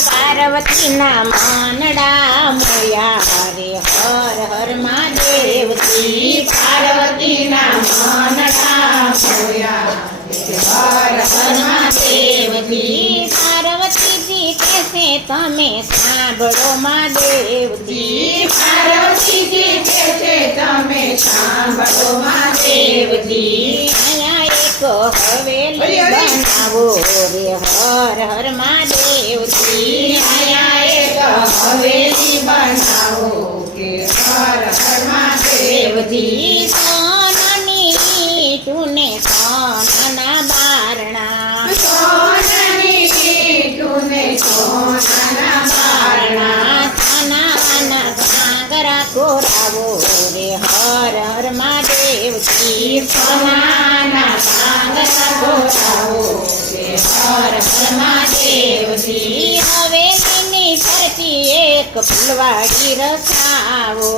પાર્વતીના માનડા મોયા રે હર હર મહાદેવજી પાર્વતીના માનડા મોયા હર હર મહાદેવજી પાર્વતીજી કહેશે તમે સાંભળો મહાદેવજી પાર્વતીજી કહેશે તમે સાંભળો મહાદેવજી અહીંયા એક હવેલી બનાવો રે હર હર મહાદેવજી અહીંયા એક હવેલી બનાવો કે હર હર મહાદેવજી સોનાની ટુને સોનાના બારણા સોનાની ટુને સોનાના બારણા સોનાના ઘાઘરા કોરાવો રે હર હર મહાદેવજી સોનાના ઘાઘરા કોરાવો કે હર હર મહાદેવજી હવેલીની ફરતી એક ફૂલવાડી રસાવો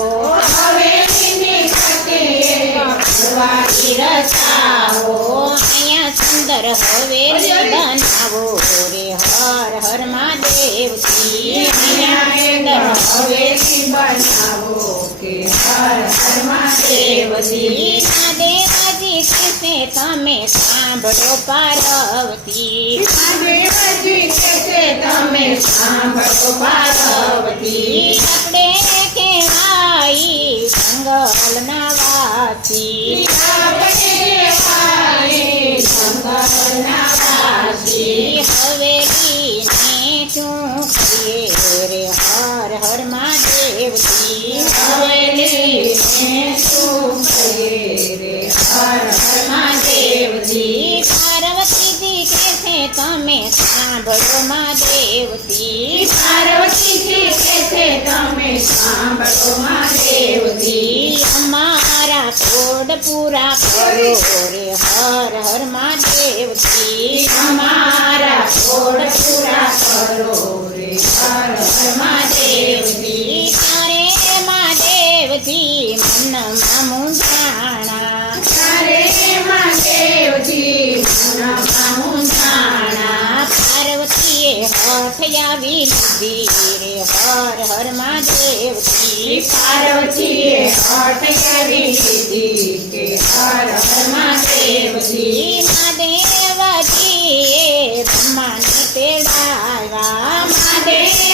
હવેલીની ફરતી એક ફૂલવાડી રસાવો અહીંયા સુંદર હવેલી બનાવો રે હર હર મહાદેવજી અહીંયા સુંદર હવેલી બનાવો કે હર હર મહાદેવજી મહાદેવજી કહેશે તમે સાંભળો પાર્વતી મહાદેવજી કહેશે તમે સાંભળો પાર્વતી આપણે કહેવાઈ જંગલના વાસી આપણે કહેવાય જંગલના વાસી હવેલીને શું કરીએ રે હર હર મહાદેવજી હવેલીને શું કરીએ રે હર હર મહાદેવજી પાર્વતીજી કહેશે તમે સાંભળો મહાદેવજી પાર્વતીજી કહેશે તમે સાંભળો મહાદેવજી અમારા કોડ પૂરા કરો રે હર હર મહાદેવજી અમારા કોડ પૂરા કરો રે હર હર મહાદેવજી તારે મહાદેવજી મનમાં મૂંઝાણા તારે મહાદેવજી મનમાં મૂંઝાણા પાર્વતીએ હઠ આવી લીધી રે હર હર મહાદેવજી પાર્વતીએ હઠ કરી લીધી કે હર હર મહાદેવજી મહાદેવજીએ બ્રહ્માને તેડાવ્યા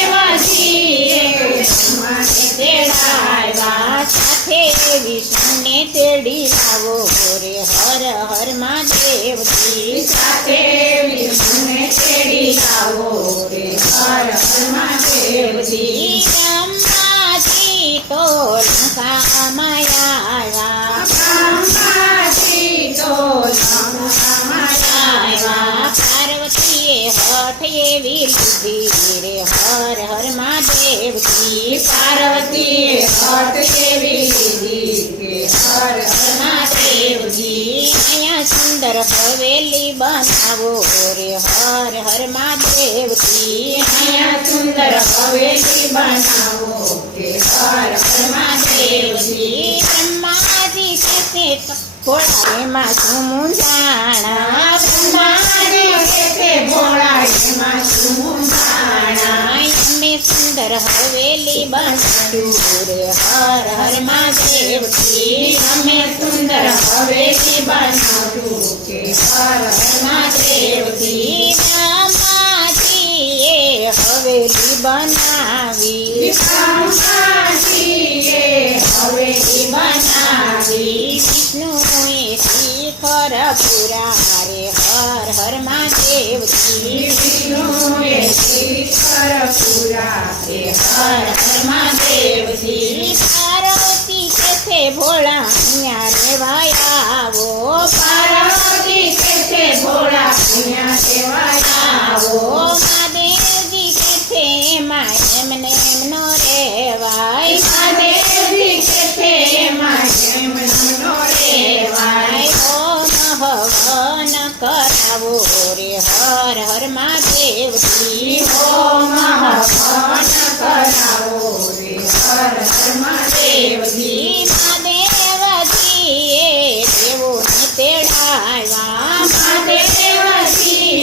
મહાદેવજીએ બ્રહ્માને તેડાવ્યા સાથે વિષ્ણુને તેડી લાવો રે હર હર મહાદેવજી સાથે વિષ્ણુને તેડી લાવો રે હર હર મહાદેવજી બ્રહ્માજી તો લંકામાં આવ્યા બ્રહ્માજી તો લંકામાં આવ્યા પાર્વતીએ હઠ એવી લીધી રે હર હર મહાદેવજી પાર્વતીએ હઠ એવી લીધી કે હર હર મહાદેવજી અહીંયા સુંદર હવેલી બનાવો રે હર હર મહાદેવજી અહીંયા સુંદર હવેલી બનાવો કે હર હર મહાદેવજી બ્રહ્માજી કહેશે ભોળા એમાં શું મૂંઝાણા બ્રહ્માજી કહેશે ભોળા એમાં શું મૂંઝાણા અમે સુંદર હવેલી બનાવ્યું રે હર હર મહાદેવજી અમે સુંદર હવેલી બનાવ્યું કે હર હર મહાદેવજી બ્રહ્માજીએ હવેલી બનાવી બ્રહ્માજીએ હવેલી બનાવી વિષ્ણુએ શિખર પુરા રે હર હર મહાદેવજી વિષ્ણુએ શિખર પુરા રે હર હર મહાદેવજી પાર્વતી કહેશે ભોળા અહીંયા રેવાયા આવો પાર્વતી કહેશે ભોળા અહીંયા દેવાયા આવો મહાદેવજી કહેશે એમાં એમને એમનો રેવાય મહાદેવજી કહેશે એમાં એમ નો રેવાય હવન કરાવો રે હર હર મહાદેવજી ઓમ હવન કરાવો રે હર હર મહાદેવજી મહાદેવજીએ દેવોને તેડાવ્યા મહાદેવજી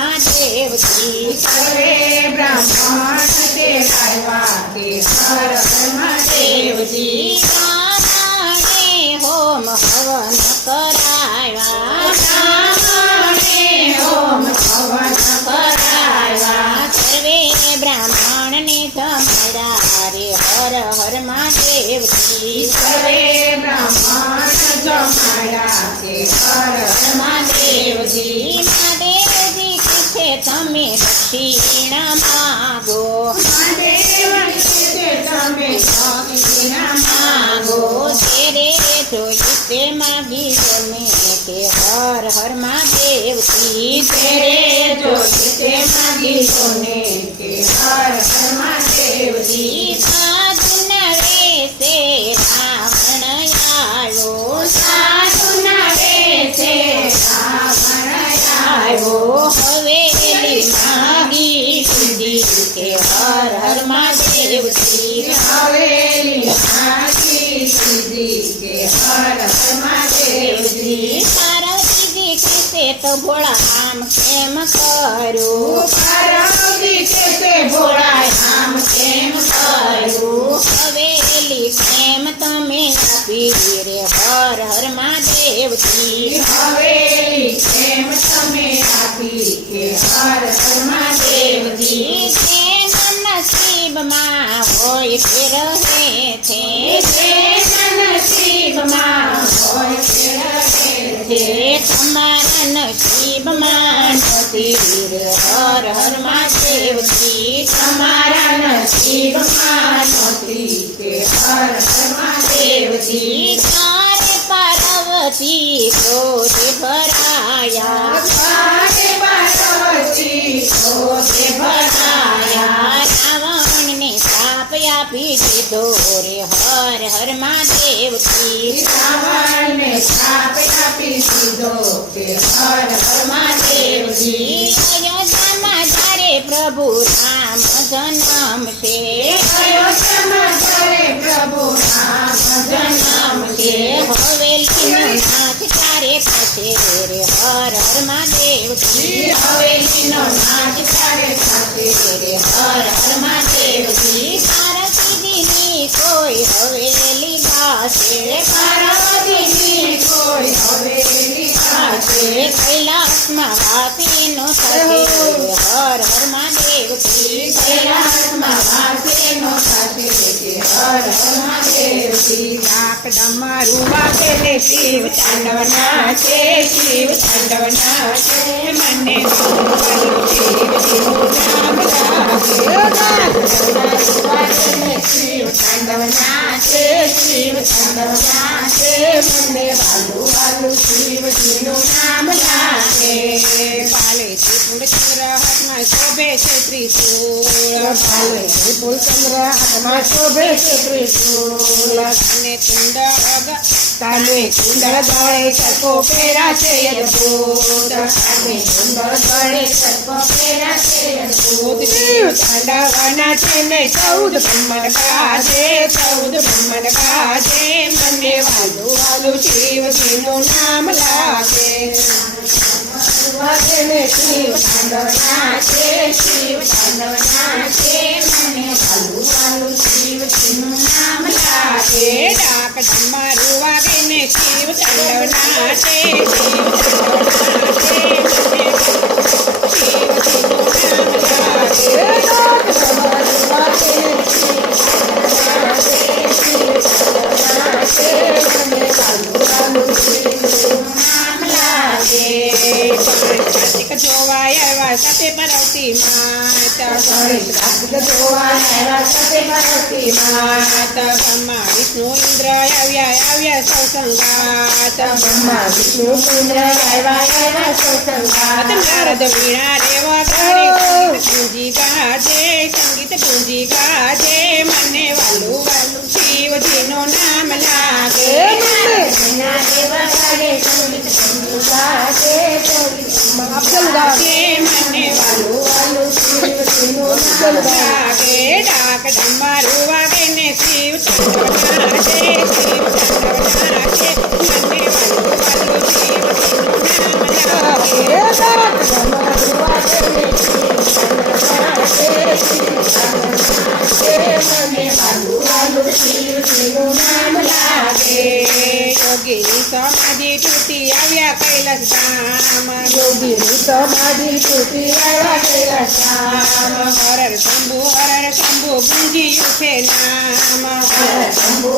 મહાદેવજી સર્વે બ્રાહ્મણ કહેવાયા કે હર હર મહાદેવજી દેવજી બ્રાહ્મણે હોમ હવન કરાવ્યા બ્રાહ્મણે હોમ હવન કરાવ્યા સર્વે બ્રાહ્મણને જમાડ્યા રે હર હર મહાદેવજી સર્વે બ્રાહ્મણ જમાડ્યા કે હર હર મહાદેવજી મહાદેવજી કે તમે દક્ષિણા માગો મહાદેવ કે તમે દક્ષિણા માગો માંગો તેરે જોઈ તે માગી તમે કે હર હર મહાદેવજી તેરે જોઈ તે માગી સોને કે હર હર મહાદેવજી સાધુના વેશે રાવણ આવ્યો સાધુના વેશે રાવણ આવ્યો હવેલી માગી દીધી કે હર હર મહાદેવજી હવેલી માગી સીધી કે હર હર મહાદેવજી પાર્વતીજી કહેશે તો ભોળા આમ કેમ કરું પાર્વતી કે ભોળા આમ કેમ કરું હવેલી કેમ તમે આપી રે હર હર મહાદેવજી હવેલી કેમ તમે આપી કે હર હર મહાદેવજી જેના નસીબમાં હોય તે રહે છે જેના નસીબમાં હોય તે રહે છે જે તમારા નસીબમાં નથી રે હર હર મહાદેવજી તમારા નસીબમાં નહોતી કે હર હર મહાદેવજી તારે પાર્વતી ક્રોધે ભરાયા તારે પાર્વતી ક્રોધે ભરાયા રાવણને શાપ આપી દીધો રે હર હર મહાદેવજી રાવણને શાપ આપી દીધો કે હર હર મહાદેવજી અયોધ્યામાં જ્યારે પ્રભુ રામ જન્મશે અયોધ્યામાં જ્યારે પ્રભુ રામ જન્મશે હવેલીનો નાથ ત્યારે થશે રે હર હર મહાદેવજી હવેલીનો નાચ ત્યારે થશે રે હર હર મહાદેવજી પાર્વતીજીની કોઈ હવેલી ગાશે પાર્વતીની કોઈ હવેલી પાસે કૈલાસમાં વાસીનો થશે રે હર હર મહાદેવજી કૈલાસમાં વાસેનો થશે કે હર હર મહાદેવજી ડાક ડમરું વાગે ને શિવ તાંડવ નાચે શિવ તાંડવ નાચે મને શિવજીનું નામ લાગે શિવ તાંડવ નાચે શિવ તાંડવ નાચે મને વાલું વાલું શિવજીનું નામ લાગે પાલે ત્રિપુર હાથમાં શોભે છે ત્રિશૂળ પાલે ત્રિપુર ચંદ્ર હાથમાં શોભે છે ત્રિશૂળ કાને કુંડળ ગળે સરકો પહેરા છે અદભુત કાને કુંડળ ગળે સરકો પહેરા છે અદભુત શિવ તાંડવના છે ને 14 બ્રહ્મણ ગાજે મને વાલું વાલું શિવજીનું નામ લાગે વાસેને શિવ તાંડવ નાચે શિવ તાંડવ નાચે મને વાલું વાલું શિવજીનું નામ લાગે ડાક ડમરું વાગે ને શિવ તાંડવ નાચે શિવ કાર્તિક જોવા આવ્યા સાથે પાર્વતી માતા માતા બ્રહ્મા વિષ્ણુ ઇન્દ્ર આવ્યા સૌ સંગાત નારદ વીણા રેવા ગાડે સંગીત પૂંજી ગાજે મને વાલું વાલું શિવજીનું નામ લાગે મને વાલું વાલું શિવજીનું નામ લાગે ડાક ડમરું વાગે ને શિવ તાંડવ નાચે મને વાલું વાલું શિવજીનું નામ લાગે સમાધિ તૂટી આવ્યા ગયા શ્યામ હર શંભુ ગુંજી ઉઠે નામ શંભુ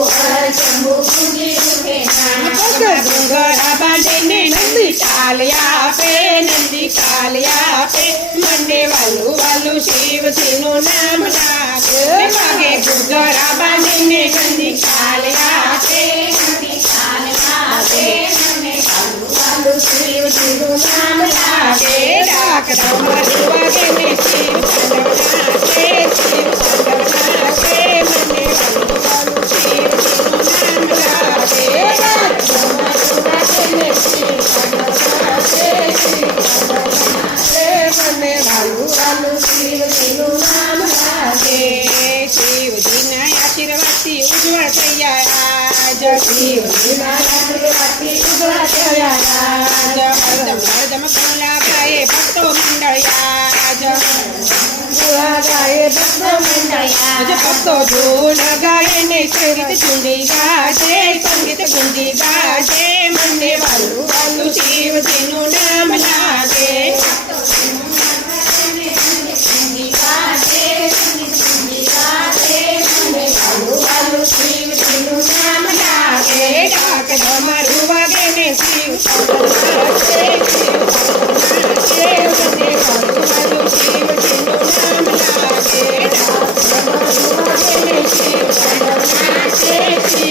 ગુંજી ઉઠે નામ પગ ઘૂંઘરા બાંધીને નંદી ચાલ્યા આપે મને વાલું વાલું શિવજીનું નામ લાગે પગે ઘૂંઘરા બાંધીને નંદી ચાલ્યા આપે શિવજીનું નામ લાગે ડાક ડમરું વાગે ને શિવ તાંડવનાચે મને વાલું વાલું શિવજીનું નામ લાગે મને વાલું વાલું શિવજીનું નામ લાગે શિવજીના આશીર્વાદથી ઉજ્જવળ થયા આજ શિવજીના આશીર્વાદથી ઉજળા થયા હરદમ કમલા ગાયે ભક્તો મંડળ્યા ગાયે ભક્તો મંડળ્યા ભક્તો ધૂન ગાય ને સંગીત ગુંજી ગાજે મને વાલું વાલું શિવજીનું નામ લાગે શિવજીનું નામ લાગે ડાક ડમરું વાગે ને શિવ તાંડવનાચે મને વાલું વાલું શિવજીનું નામ લાગે શિવ